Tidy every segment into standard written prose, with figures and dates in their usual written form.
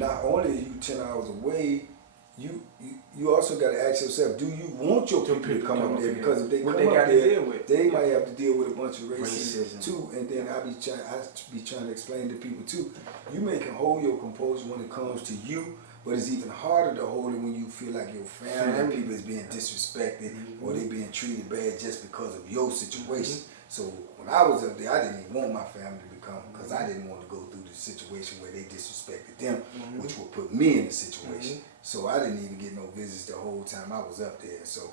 not only are you 10 hours away, you also got to ask yourself, do you want your people to come up there? Because if they come up there, they might have to deal with a bunch of racism too. And then I be trying to explain to people too. You may can hold your composure when it comes to you, but it's even harder to hold it when you feel like your family people is being disrespected or they being treated bad just because of your situation. So when I was up there, I didn't even want my family to come because I didn't want to go through the situation where they disrespected them, which would put me in a situation. So I didn't even get no visits the whole time I was up there. So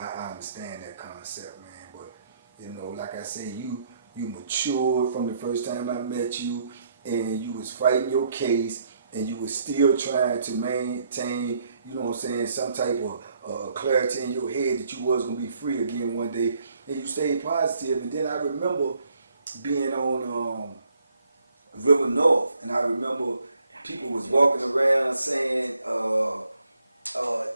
I understand that concept, man. But you know, like I say, you matured from the first time I met you, and you was fighting your case, and you was still trying to maintain, you know what I'm saying, some type of clarity in your head that you was gonna be free again one day, and you stayed positive. And then I remember being on River North, and I remember people was walking around saying,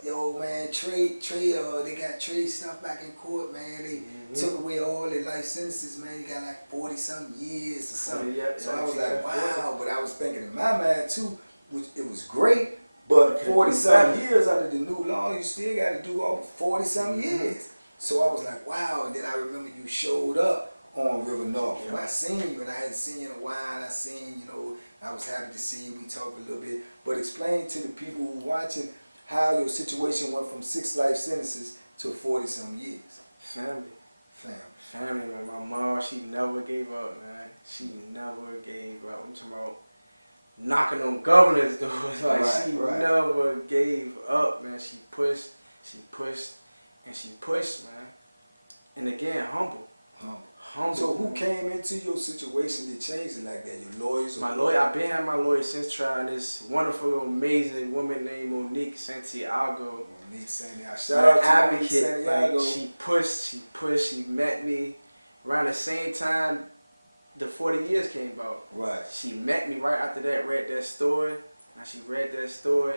yo man, Trey, they got Trey stuff back in court, man. They took away all their life sentences, man. He got like 40-something years or something. So I was like, wow. But I was thinking in my mind too, it was great, but 40-something years under the new law, you still got to do over 40-something years. So I was like, wow. And then I remember you showed up on River North, and I seen you, and I hadn't seen you in a while. I seen, you know, I was happy to see you. We talked a little bit, but explain to the people who watching how your situation went from 6 life sentences to 40-some years. Family, man. My mom, she never gave up, man. She never gave up. I'm talking about knocking on governors' doors. Like, she never gave up, man. She pushed, and she pushed, man. And again, humble. So who came into your situation that changed it like that? Your lawyers? My lawyer. I've been having my lawyer since trying this wonderful, amazing woman named Monique Santiago. Shout out to advocate. Santiago. Like, she pushed. She met me around the same time the 40 years came about. Right. She met me right after that. Read that story. Now she read that story.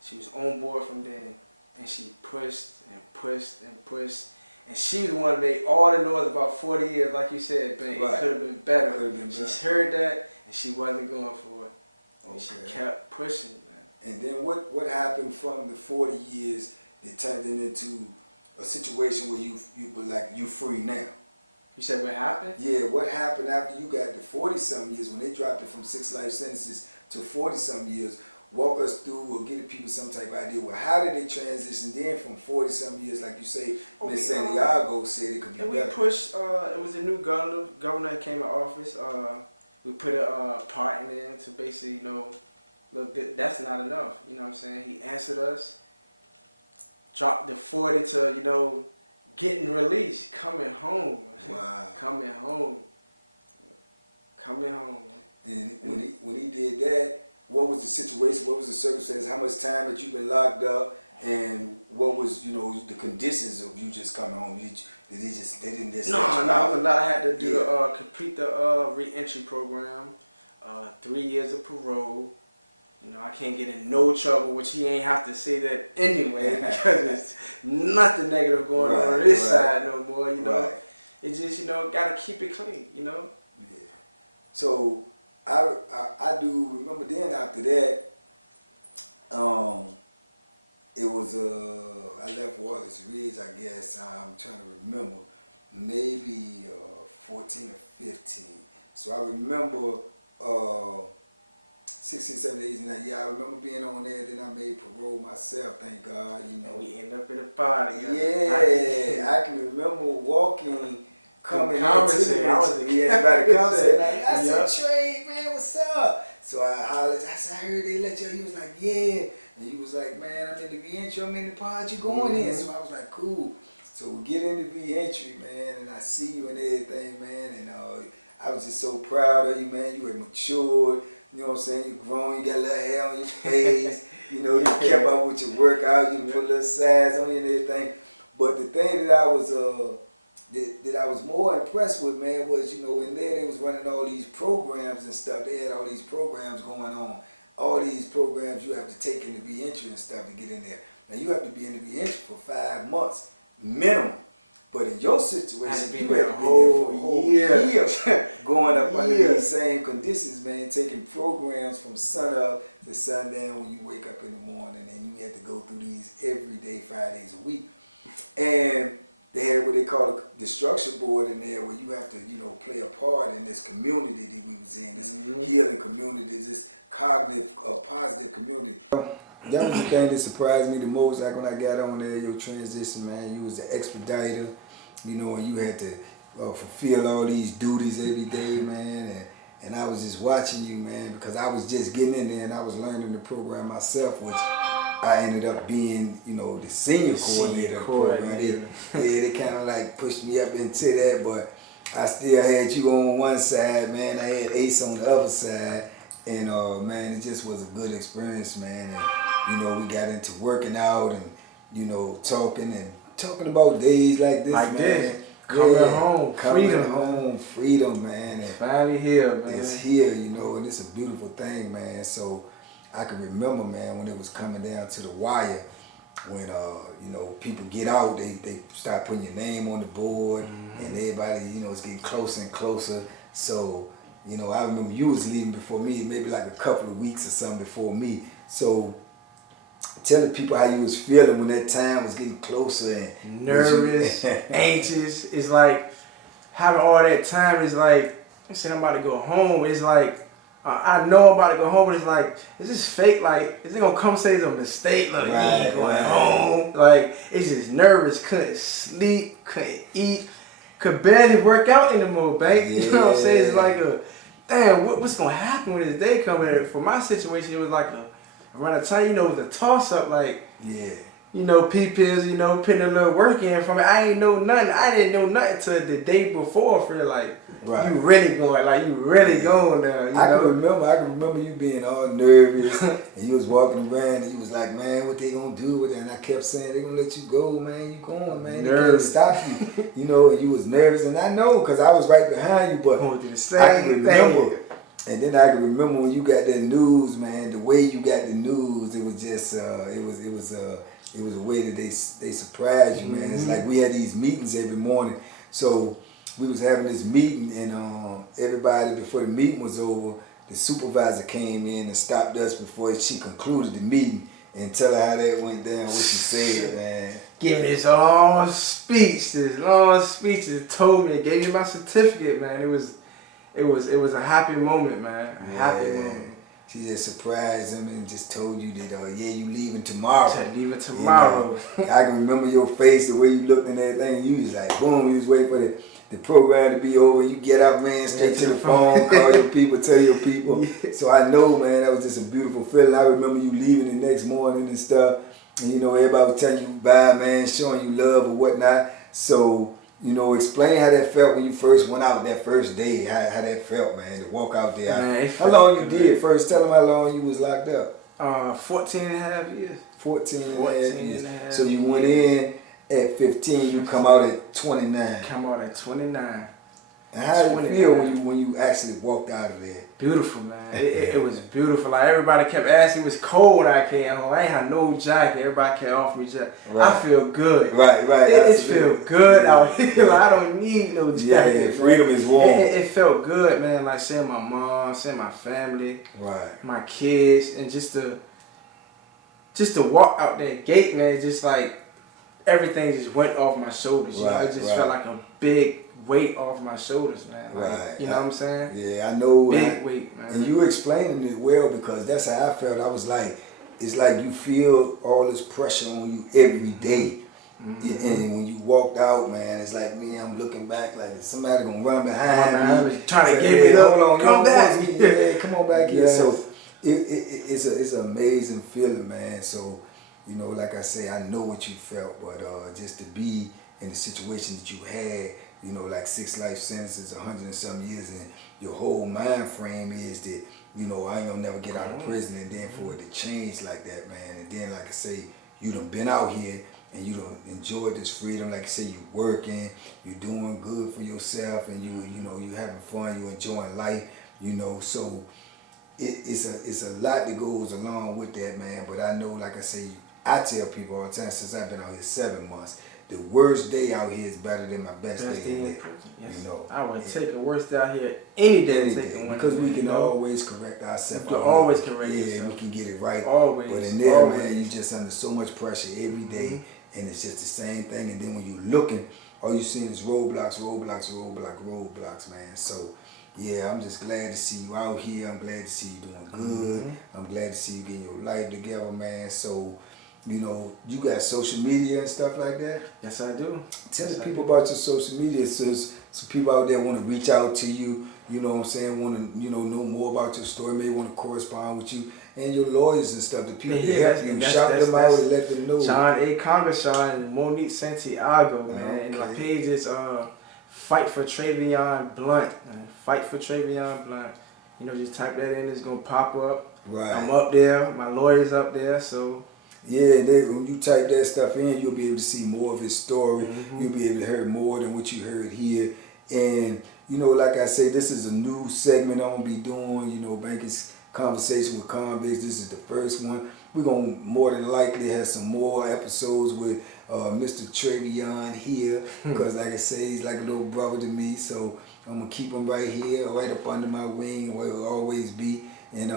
She was on board from then, and she pushed and pushed and pushed. And she was the one that made all the noise about 40 years, like you said, Banky. It could have been better. She heard that, and she wasn't going for it. And she kept pushing, man. And then what happened from the 40 years that turned it into a situation where you were like, you free now? You said what happened? Yeah, what happened after you got the 40-some years, when they dropped it from 6 life sentences to 40-some years? Walk us through or give the people some type of idea. Well, how did they transition then from 40-some years, like you say, Miss Santiago said it could be better? We pushed, it was a new governor that came to office. We put a partner in to basically, you know, look, that's not enough. You know what I'm saying? He answered us, dropped the 40 to, you know, getting released, coming home. Wow. Coming home. And when he did that, what was the situation? What was the circumstance? How much time had you been locked up? And what was, you know, the conditions of you just coming home? They didn't just No, I had to do complete the re-entry program, 3 years of parole. You know, I can't get in no trouble, which he ain't have to say that anyway, because there's nothing negative going on this side no more, you know. It's just, you know, gotta keep it clean, you know. Yeah. So I do remember then after that, it was I left Wallace Ridge, I guess. I'm trying to remember, maybe 14 or 15. So I remember 16, 17, 18, 19. Yeah, I remember being on there. Then I made parole myself, thank God. You know, and we ended up in a party. Yeah, I can remember walking. Coming into everybody conversation. I said, Trey, man, what's up? So I hollered. I said, I heard they let you. He was like, yeah. And he was like, man, I'm in the re-entry. I'm in the pod. You going in? So I was like, cool. So we get in the re-entry, man, and I see you and everything, man. And I was just so proud of you, man. You had matured. You know what I'm saying? You grown. You got a little hair on your face. You know, you kept up with your workout. You put a little size on you and everything. But the thing that I was more impressed with, man, was, you know, in there they was running all these programs and stuff. They had all these programs going on. All these programs you have to take in the re-entry and stuff to get in there. Now you have to be in the re-entry for 5 months minimum. But in your situation, you had to be there for a whole year. going up under these same conditions, man, taking programs from sun up to sundown when you wake up in the morning, and you have to go through these every day, 5 days a week. And they had what they call the structure board in there, where you have to, play a part in this community that we was in, this healing community, this cognitive, positive community. That was the thing that surprised me the most. Like when I got on there, your transition, man, you was the expediter, and you had to fulfill all these duties every day, man. And I was just watching you, man, because I was just getting in there and I was learning the program myself, which I ended up being, the senior coordinator of the program. They kind of like pushed me up into that, but I still had you on one side, man. I had Ace on the other side, and man, it just was a good experience, man. And we got into working out and talking about days like this, man. Coming home, freedom, man. And finally here, man. It's here, and it's a beautiful thing, man. So I can remember, man, when it was coming down to the wire, when people get out, they start putting your name on the board, and everybody, it's getting closer and closer. So, I remember you was leaving before me, maybe like a couple of weeks or something before me. So tell the people how you was feeling when that time was getting closer and nervous, anxious. It's like having all that time is like, I said I'm about to go home. It's like I know I'm about to go home, but it's like, is this fake? Like, is it gonna come say it's a mistake? Like, going home. Like, it's just nervous. Couldn't sleep. Couldn't eat. Could barely work out anymore, Bank. You know what I'm saying? It's like damn, what's gonna happen when this day comes? For my situation, it was like around the time, it was a toss up. Like, P-pills, putting a little work in from it. I ain't know nothing. I didn't know nothing till the day before. I feel like you really going, like you really going now. I can remember you being all nervous, and you was walking around, and you was like, man, what they gonna do with it? And I kept saying, they gonna let you go, man. You going, man. They can't stop you. And you was nervous, and I know because I was right behind you, but I can remember. And then I can remember when you got that news, man. The way you got the news, it was just, it was a way that they surprised you, man. It's like we had these meetings every morning. So we was having this meeting, and everybody, before the meeting was over, the supervisor came in and stopped us before she concluded the meeting and tell her how that went down, what she said, man. Gave me this long speech, told me, gave me my certificate, man. It was a happy moment, man. Happy moment. She just surprised him and just told you that, you leaving tomorrow. Leaving tomorrow. I can remember your face, the way you looked in that thing. You was like, boom, you was waiting for the program to be over. You get up, man, straight to the phone, call your people, tell your people. So I know, man, that was just a beautiful feeling. I remember you leaving the next morning and stuff. And, everybody was telling you bye, man, showing you love or whatnot. So, explain how that felt when you first went out that first day, how that felt, man, to walk out there. Man, how long you did first? Tell them how long you was locked up. 14 and a half years. 14 and a half. So you went in at 15, you come out at 29. Come out at 29. And how did it feel when you actually walked out of there? Beautiful, man. It was beautiful. Like, everybody kept asking. It was cold when I came home. I ain't had no jacket. Everybody kept offering me jacket. Right. I feel good. Right. It feels good out here. Like, I don't need no jacket. Yeah, freedom is warm. It felt good, man. Like, seeing my mom, seeing my family, my kids, and just to walk out that gate, man. Just like everything just went off my shoulders. It just felt like a big weight off my shoulders, man. Like, you know what I'm saying? Yeah, I know. Big weight, man. And you explaining it well, because that's how I felt. I was like, it's like you feel all this pressure on you every day. And when you walked out, man, it's like me, I'm looking back like somebody gonna run behind me. Trying to give it up. Hold on, come back. Come on back here. So it's an amazing feeling, man. So, like I say, I know what you felt, but just to be in the situation that you had, like 6 life sentences, 100 and some years, and your whole mind frame is that, I ain't gonna never get out of prison, and then for it to change like that, man. And then, like I say, you done been out here and you done enjoyed this freedom. Like I say, you working, you doing good for yourself, and you having fun, you enjoying life, so it's a lot that goes along with that, man. But I know, like I say, I tell people all the time, since I've been out here 7 months, the worst day out here is better than my best day. Yes. You know, I would take a worst day out here any day. Because we can always correct ourselves. You can always correct yourself. Yeah, we can get it right. Always. But in there, man, you just under so much pressure every day, and it's just the same thing. And then when you're looking, all you see is roadblocks, man. So, yeah, I'm just glad to see you out here. I'm glad to see you doing good. I'm glad to see you getting your life together, man. So, you know, you got social media and stuff like that? Yes, I do. Tell the people about your social media so people out there want to reach out to you, you know what I'm saying, want to, you know more about your story, maybe want to correspond with you, and your lawyers and stuff, the people that help you, shout them out and let them know. Sean A. Congress, Sean Monique Santiago, man. And my page is Fight for Travion Blount, man. Fight for Travion Blount. You know, just type that in, it's going to pop up. Right. I'm up there, my lawyer's up there, so. Yeah, when you type that stuff in, you'll be able to see more of his story. You'll be able to hear more than what you heard here. And, you know, like I say, this is a new segment I'm going to be doing, you know, Banky's Conversation with Convicts. This is the first one. We're going to more than likely have some more episodes with Mr. Travion here, because like I say, he's like a little brother to me, so I'm going to keep him right here, right up under my wing, where he'll always be. And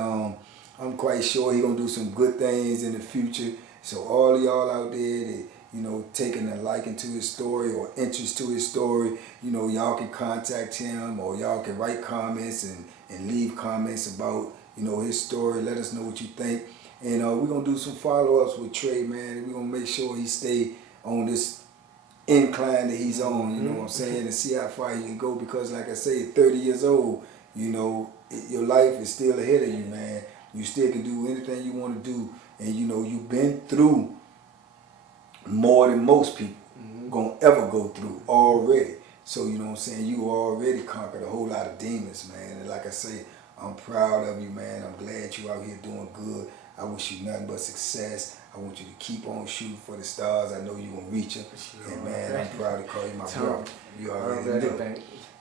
I'm quite sure he's going to do some good things in the future. So all y'all out there that, you know, taking a liking to his story or interest to his story, you know, y'all can contact him, or y'all can write comments and leave comments about, you know, his story. Let us know what you think. And we're going to do some follow-ups with Trey, man. We're going to make sure he stay on this incline that he's on, you know what I'm saying, and see how far he can go, because like I say, at 30 years old, you know, your life is still ahead of you, man. You still can do anything you want to do, and you know, you've been through more than most people gonna ever go through already. So, you know what I'm saying, you already conquered a whole lot of demons, man. And like I say, I'm proud of you, man. I'm glad you out here doing good. I wish you nothing but success. I want you to keep on shooting for the stars. I know you're gonna reach them. And man, I'm proud to call you my brother. You already know.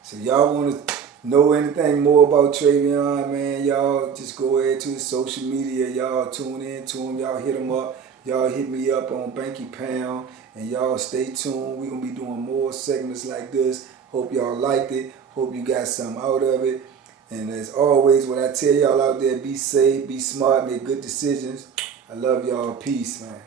So y'all want to know anything more about Travion, man, y'all just go ahead to his social media. Y'all tune in to him. Y'all hit him up. Y'all hit me up on Banky Pound. And y'all stay tuned. We're going to be doing more segments like this. Hope y'all liked it. Hope you got something out of it. And as always, what I tell y'all out there, be safe, be smart, make good decisions. I love y'all. Peace, man.